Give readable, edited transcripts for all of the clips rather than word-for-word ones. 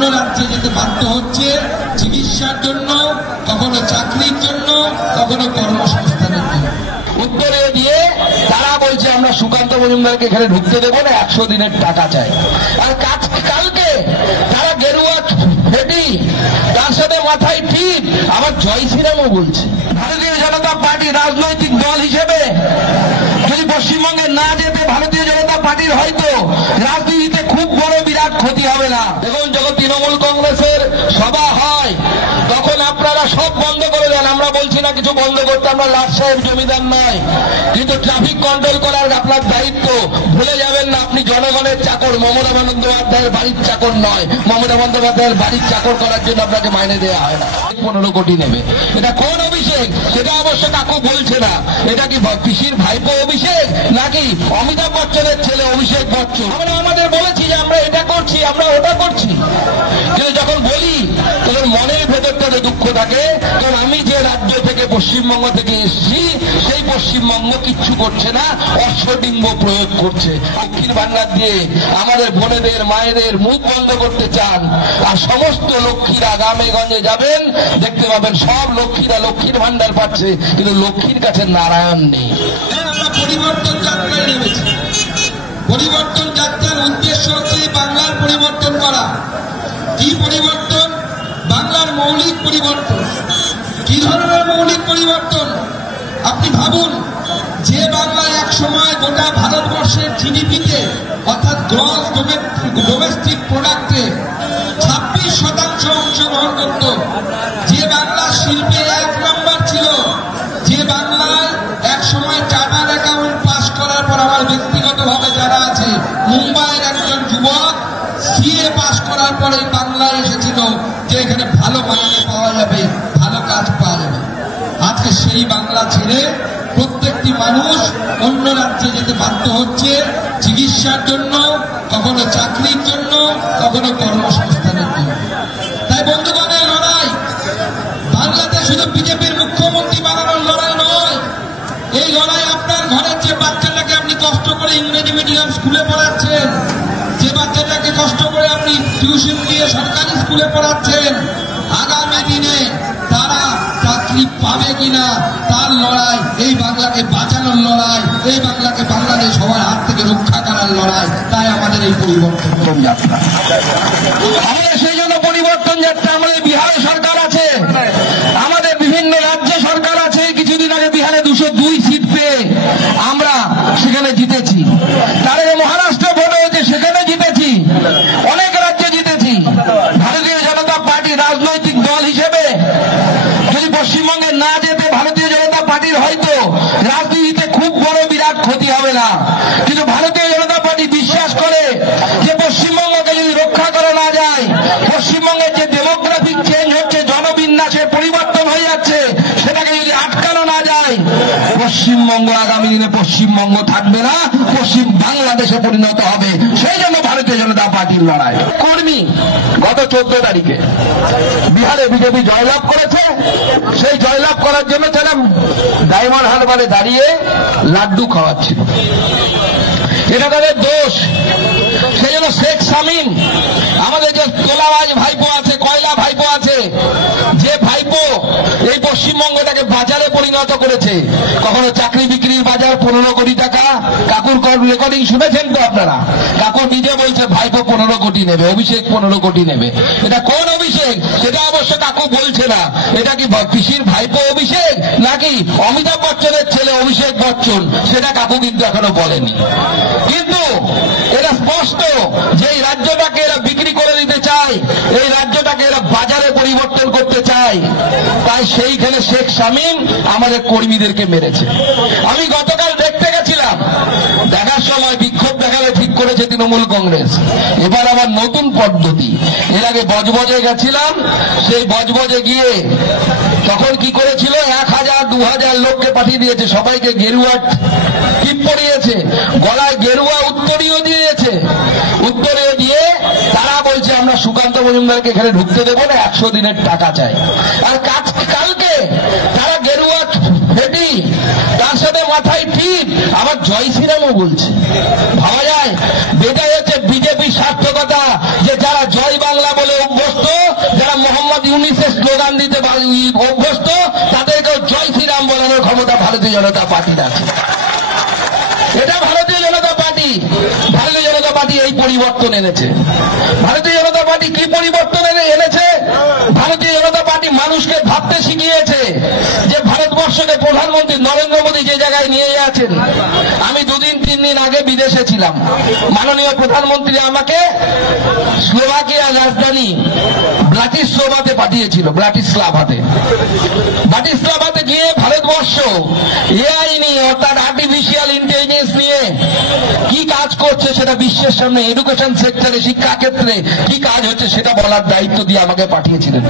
অন্য রাজ্যে যেতে বাধ্য হচ্ছে চিকিৎসার জন্য, কখনো চাকরির জন্য, কখনো কর্মসংস্থানের জন্য। উত্তরে দিয়ে তারা বলছে আমরা সুকান্ত মজুমদারকে এখানে ঢুকতে দেবো না, 100 দিনের টাকা চাই। আর কালকে তারা গেরুয়া ফেটি, তার সাথে মাথায় টিপ, আবার জয় শ্রীরামও বলছে। ভারতীয় জনতা পার্টি রাজনৈতিক দল হিসেবে যদি পশ্চিমবঙ্গে না যেতে ভারতীয় জনতা পার্টির হয়তো রাজনীতিতে খুব বড় বিরাট ক্ষতি হবে না। দেখুন, যখন তৃণমূল কংগ্রেসের সভা হয় তখন আপনারা সব বন্ধ করে দেন। আমরা বলছি না কিছু বন্ধ করতে, আমরা লাট সাহেব জমিদার নয়, কিন্তু ট্রাফিক কন্ট্রোল করার আপনার দায়িত্ব ভুলে যাবেন না। আপনি জনগণের চাকর, মমতা বন্দ্যোপাধ্যায়ের বাড়ির চাকর নয়। মমতা বন্দ্যোপাধ্যায়ের বাড়ির চাকর করার জন্য আপনাকে মাইনে দেওয়া হয় না। 15 কোটি নেবে, এটা কোন অভিষেক সেটা অবশ্য কাকু বলছে না। এটা কি পিসির ভাইপো অভিষেক নাকি অমিতাভ বচ্চনের ছেলে অভিষেক বচ্চন? আমরা আমাদের বলেছি যে আমরা এটা করছি, আমরা ওটা করছি, কিন্তু যখন বলি তখন মনের ভেতরটাতে দুঃখ থাকে। কারণ আমি যে রাজ্য থেকে পশ্চিমবঙ্গ থেকে এসেছি সেই পশ্চিমবঙ্গ কিচ্ছু করছে না, অশ্বডিম্ব প্রয়োগ করছে। দক্ষিণ ভান্ডার দিয়ে আমাদের বোনেদের মায়েদের মুখ বন্ধ করতে চান। আর সমস্ত লক্ষ্মীরা গ্রামে-গঞ্জে যাবেন, দেখতে পাবেন সব লক্ষ্মীরা লক্ষ্মীর ভান্ডার পাচ্ছে, কিন্তু লক্ষ্মীর কাছে নারায়ণ নেই। আমরা পরিবর্তন যাত্রায় নেমেছি। পরিবর্তন যাত্রার উদ্দেশ্য হচ্ছে বাংলার পরিবর্তন করা। কি পরিবর্তন? বাংলার মৌলিক পরিবর্তন। কি ধরনের মৌলিক পরিবর্তন? আপনি ভাবুন, যে বাংলা এক সময় গোটা ভারতবর্ষের জিডিপিতে অর্থাৎ গ্রস ডোমেস্টিক প্রোডাক্টে 26% অংশগ্রহণ করত, যে বাংলা শিল্পে 1 নম্বর ছিল, যে বাংলায় এক সময় চার্টার অ্যাকাউন্ট পাস করার পর আমার ব্যক্তিগতভাবে যারা আছে, মুম্বাইয়ের একজন যুবক সিএ পাস করার পরে বাংলায় এসেছিল যে এখানে ভালো মাইনে পাওয়া যাবে, ভালো কাজ পাওয়া যাবে। আজকে সেই বাংলা ছেড়ে প্রত্যেকটি মানুষ অন্য রাজ্যে যেতে বাধ্য হচ্ছে চিকিৎসার জন্য, কখনো চাকরির জন্য, কখনো কর্মসংস্থানের জন্য। তাই বন্ধুগণের লড়াই বাংলাতে শুধু বিজেপির মুখ্যমন্ত্রী বানানোর লড়াই নয়। এই লড়াই আপনার ঘরের যে বাচ্চাটাকে আপনি কষ্ট করে ইংরেজি মিডিয়াম স্কুলে পড়াচ্ছেন, যে বাচ্চাটাকে কষ্ট করে আপনি টিউশন দিয়ে সরকারি স্কুলে পড়াচ্ছেন, আগামী দিনে তারা চাকরি পাবে কিনা তার লড়াই, এই বাংলাকে বাঁচানোর লড়াই, এই বাংলাকে বাংলাদেশ সবার হাত থেকে রক্ষা করার লড়াই। তাই আমাদের এই পরিবর্তন যাত্রা। আমাদের সেই জন্য পরিবর্তন যাত্রা। আমাদের বিহার সরকার আছে, আমাদের বিভিন্ন রাজ্যে সরকার আছে। কিছুদিন আগে বিহারে 202 সিট পেয়ে আমরা সেখানে জিতেছি। তার আগে মহারাষ্ট্রে ভোট হয়েছে, সেখানে জিতেছি। অনেক রাজ্যে জিতেছি। ভারতীয় জনতা পার্টি রাজনৈতিক দল হিসেবে যদি পশ্চিমবঙ্গে না যেতে ভারতীয় জনতা পার্টির হয়তো রাজনীতিতে খুব বড় বিরাট ক্ষতি হবে না, কিন্তু ভারতীয় জনতা পার্টি বিশ্বাস করে যে পশ্চিমবঙ্গকে যদি রক্ষা করা না যায়, পশ্চিমবঙ্গের যে ডেমোগ্রাফিক চেঞ্জ হচ্ছে, জনবিন্যাসের পরিবর্তন হয়ে যাচ্ছে, সেটাকে যদি আটকানো না যায়, পশ্চিমবঙ্গ আগামী দিনে পশ্চিমবঙ্গ থাকবে না, পশ্চিম বাংলাদেশে পরিণত হবে। সেই জন্য ভারতীয় জনতা পার্টির লড়াই। কর্মী গত 14 তারিখে বিহারে বিজেপি জয়লাভ করেছে। সেই জয়লাভ করার জন্য তারা ডায়মন্ড হারবারে দাঁড়িয়ে লাড্ডু খাওয়াচ্ছিল। এটা তাদের দোষ। সেই জন্য শেখ শামীম, আমাদের যে তোলাবাজ ভাইপো আছে, কয়লা ভাইপো আছে, যে ভাইপো এই পশ্চিমবঙ্গটাকে বাজারে পরিণত করেছে। কখনো চাকরি বিক্রির বাজার 15 কোটি টাকা। কাকুর রেকর্ডিং শুনেছেন তো আপনারা? কাকু নিজে বলছে ভাইপো 15 কোটি নেবে, অভিষেক 15 কোটি নেবে। এটা কোন অভিষেক সেটা অবশ্য কাকু বলছে না। এটা কি পিসির ভাইপো অভিষেক নাকি অমিতাভ বচ্চনের ছেলে অভিষেক বচ্চন, সেটা কাকু কিন্তু এখনো বলেনি। কিন্তু এটা স্পষ্ট যে এই রাজ্যটাকে এরা বিক্রি করে দিতে চায়, এই রাজ্যটাকে এরা বাজারে পরিবর্তন করতে চায়। তাই সেইখানে শেখ শামীম আমাদের কর্মীদেরকে মেরেছে। আমি গতকাল দেখতে গেছিলাম, দেখার সময় বিক্ষোভ দেখালে ঠিক করেছে তৃণমূল কংগ্রেস। এবার আবার নতুন পদ্ধতি। এর আগে বজবজে গেছিলাম, সেই বজবজে গিয়ে তখন কি করেছিল, 1000-2000 লোককে পাঠিয়ে দিয়েছে, সবাইকে গেরুয়া টিপ পরিয়েছে, গলায় গেরুয়া উত্তরীয় দিয়েছে। উত্তরীয় দিয়ে তারা বলছে আমরা সুকান্ত মজুমদারকে এখানে ঢুকতে দেবো না, 100 দিনের টাকা চাই। আর কালকে তারা গেরুয়া ফেটি, তার সাথে মাথায় টিপ, আবার জয় শ্রীরামও বলছে। ভাবা যায়? এটাই হচ্ছে বিজেপির সার্থকতা, যে যারা জয় বাংলা বলে অভ্যস্ত, যারা মোহাম্মদ ইউনিসের স্লোগান দিতে অভ্যস্ত, তাদেরকেও জয় শ্রীরাম বলানোর ক্ষমতা ভারতীয় জনতা পার্টির আছে। এটা ভারতীয় জনতা পার্টি। ভারতীয় জনতা পার্টি এই পরিবর্তন এনেছে। ভারতীয় জনতা পার্টি কি পরিবর্তন এনেছে? ভারতীয় জনতা পার্টি মানুষকে ভাবতে শিখিয়েছে যে ভারতবর্ষকে প্রধানমন্ত্রী নরেন্দ্র মোদী যে জায়গায় নিয়ে যাচ্ছেন। আমি 2-3 দিন আগে বিদেশে ছিলাম। মাননীয় প্রধানমন্ত্রী আমাকে স্লোভাকিয়ার রাজধানী ব্রাটিস্লাভাতে পাঠিয়েছিল। ব্রাটিস্লাভাতে গিয়ে ভারতবর্ষ এআই নিয়ে, অর্থাৎ আর্টিফিশিয়াল ইন্টেলিজেন্স নিয়ে কি কাজ করছে সেটা বিশ্বের সামনে, এডুকেশন সেক্টরে, শিক্ষা ক্ষেত্রে কি কাজ হচ্ছে সেটা বলার দায়িত্ব দিয়ে আমাকে পাঠিয়েছিলেন।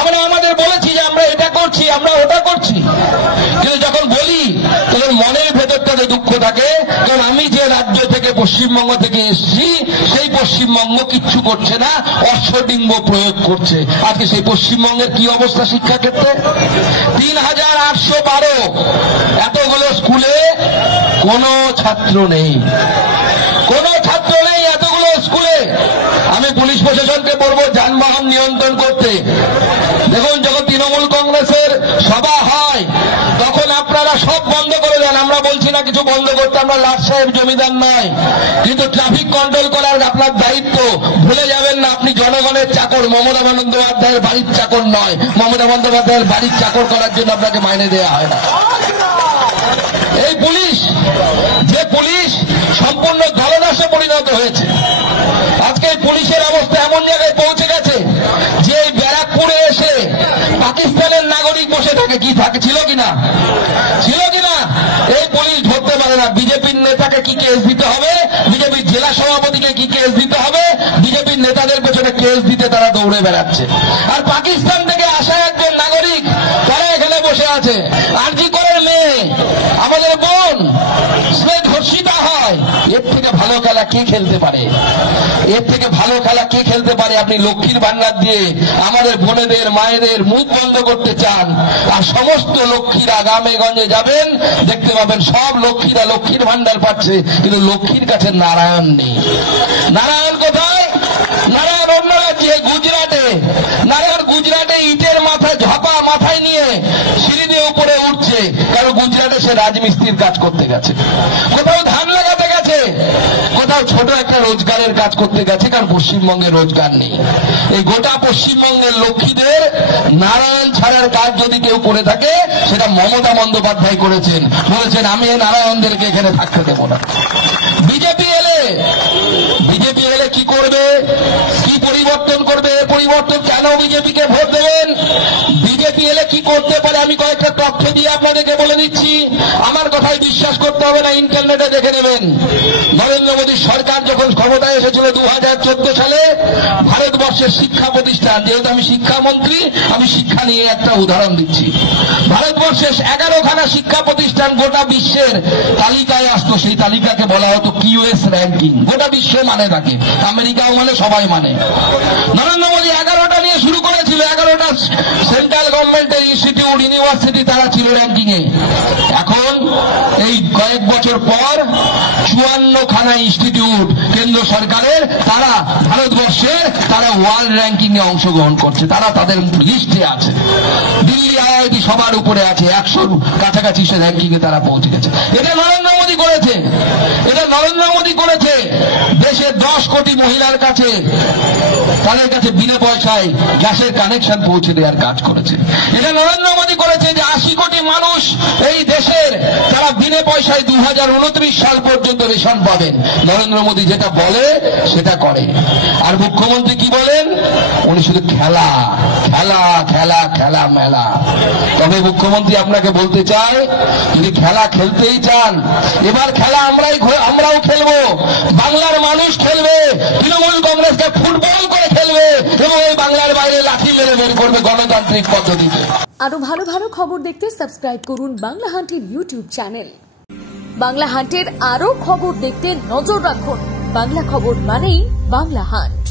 আমরা আমাদের বলেছি যে আমরা এটা করছি, আমরা ওটা করছি, কিন্তু যখন বলি তখন মনের ভেতরটাতে দুঃখ থাকে। কারণ আমি যে রাজ্য থেকে, পশ্চিমবঙ্গ থেকে এসেছি, সেই পশ্চিমবঙ্গ কিচ্ছু করছে না, অশ্বডিম্ব প্রয়োগ করছে। আজকে সেই পশ্চিমবঙ্গের কি অবস্থা শিক্ষা ক্ষেত্রে? 3812 এতগুলো স্কুলে কোনো ছাত্র নেই, কোনো ছাত্র নেই এতগুলো স্কুলে। আমি পুলিশ প্রশাসনকে বলবো যানবাহন নিয়ন্ত্রণ করতে। দেখুন, যখন তৃণমূল কংগ্রেসের সভা হয় তখন আপনারা সব বন্ধ করে দেন। আমরা বলছি না কিছু বন্ধ করতে, আমরা লাট সাহেব জমিদার নয়, কিন্তু ট্রাফিক কন্ট্রোল করার আপনার দায়িত্ব ভুলে যাবেন না। আপনি জনগণের চাকর, মমতা বন্দ্যোপাধ্যায়ের বাড়ির চাকর নয়। মমতা বন্দ্যোপাধ্যায়ের বাড়ির চাকর করার জন্য আপনাকে মাইনে দেওয়া হয় না। এই পুলিশ, যে পুলিশ সম্পূর্ণ দলদাসে পরিণত হয়েছে, আজকে এই পুলিশের অবস্থা এমন জায়গায় পৌঁছে গেছে যে ব্যারাকপুরে এসে পাকিস্তানের নাগরিক বসে থাকে। কি থাকে? ছিল কিনা? এই পুলিশ ধরতে পারে না। বিজেপির নেতাকে কি কেস দিতে হবে, বিজেপির জেলা সভাপতিকে কি কেস দিতে হবে, বিজেপির নেতাদের পেছনে কেস দিতে তারা দৌড়ে বেড়াচ্ছে। আর পাকিস্তান থেকে আসা একজন নাগরিক তারা এখানে বসে আছে। আরজি করের মেয়ে, আমাদের বোন, সে ধর্ষিতা হয়। এর থেকে ভালো খেলা কে খেলতে পারে? এর থেকে ভালো খেলা কে খেলতে পারে? আপনি লক্ষ্মীর ভান্ডার দিয়ে আমাদের বোনেদের, মায়েদের মুখ বন্ধ করতে চান, আর সমস্ত লক্ষ্মীরা গ্রামে গঞ্জে যাবেন, দেখতে পাবেন সব লক্ষ্মীরা লক্ষ্মীর ভান্ডার পাচ্ছে, কিন্তু লক্ষ্মীর কাছে নারায়ণ নেই। নারায়ণ কোথায়? নারায়ণ অন্য রাজ্যে, গুজরাটে। নারায়ণ গুজরাটে ইটের মাথায় ঝাপা মাথায় নিয়ে সিঁড়ি দিয়ে উপরে উঠছে, কারণ গুজরাটে সে রাজমিস্ত্রির কাজ করতে গেছে, কোথাও ধান লাগাতে গেছে, কোথাও ছোট একটা রোজগারের কাজ করতে গেছে, কারণ পশ্চিমবঙ্গে রোজগার নেই। এই গোটা পশ্চিমবঙ্গের লক্ষ্মীদের নারায়ণ ছাড়ার কাজ যদি কেউ করে থাকে, সেটা মমতা বন্দ্যোপাধ্যায় করেছেন। বলেছেন আমি এই নারায়ণদেরকে এখানে থাকতে দেব না। বিজেপি এলে কি করবে, কি পরিবর্তন করবে? পরিবর্তন কেন বিজেপিকে ভোট দেবেন? বিজেপি এলে কি করতে পারে আমি কয়েকটা তথ্য দিয়ে আপনাদেরকে বলে দিচ্ছি। আমার কথায় বিশ্বাস করতে হবে না, ইন্টারনেটে দেখে নেবেন। নরেন্দ্র মোদী সরকার যখন ক্ষমতায় এসেছিল 2014 সালে, ভারতবর্ষের শিক্ষা প্রতিষ্ঠান, যেহেতু আমি শিক্ষামন্ত্রী, আমি শিক্ষা নিয়ে একটা উদাহরণ দিচ্ছি। ভারতবর্ষের 11খানা শিক্ষা প্রতিষ্ঠান গোটা বিশ্বের তালিকায় আসতো। সেই তালিকাকে বলা হতো কিউএস র্যাঙ্কিং। গোটা বিশ্ব মানে থাকে, আমেরিকাও মানে, সবাই মানে। নরেন্দ্র মোদী 11টা নিয়ে শুরু করেছিল। 11টা সেন্ট্রাল গভর্নমেন্টের ইনস্টিটিউট, ইউনিভার্সিটি, তারা ছিল র্যাঙ্কিং এ। এখন এই কয়েক বছর পর 54খানা ইনস্টিটিউট কেন্দ্র সরকারের, তারা ভারতবর্ষের, তারা ওয়ার্ল্ড র্যাঙ্কিং এ অংশগ্রহণ করছে। তারা তাদের লিস্টে আছে। দিল্লি আইআইটি সবার উপরে আছে, 100 কাছাকাছি সে র্যাঙ্কিং এ তারা পৌঁছে গেছে। এটা নরেন্দ্র মোদী করেছে। দেশের 10 কোটি মহিলার কাছে, তাদের কাছে বিনা পয়সায় গ্যাসের কানেকশন পৌঁছে দেওয়ার কাজ করেছে। এটা নরেন্দ্র মোদী করেছে যে 80 কোটি মানুষ এই দেশের, তারা বিনা পয়সায় 2029 সাল পর্যন্ত রেশন পাবেন। নরেন্দ্র মোদী যেটা বলে সেটা করে। আর মুখ্যমন্ত্রী কি বলেন? উনি শুধু খেলা খেলা খেলা খেলা মেলা। তবে মুখ্যমন্ত্রী আপনাকে বলতে চায়, যদি খেলা খেলতেই চান, এবার খেলা আমরাও খেলবো, বাংলার মানুষ খেলবে, তৃণমূল কংগ্রেসকে ফুটবল করে খেলবে, এবং এই বাংলার বাইরে লাঠি মেরে বের করবে গণতান্ত্রিক পদ্ধতিতে। আরো ভালো ভালো খবর দেখতে সাবস্ক্রাইব করুন বাংলা হান্টের ইউটিউব চ্যানেল। বাংলা হান্টের আরো খবর দেখতে নজর রাখুন। বাংলা খবর মানেই বাংলা হান্ট।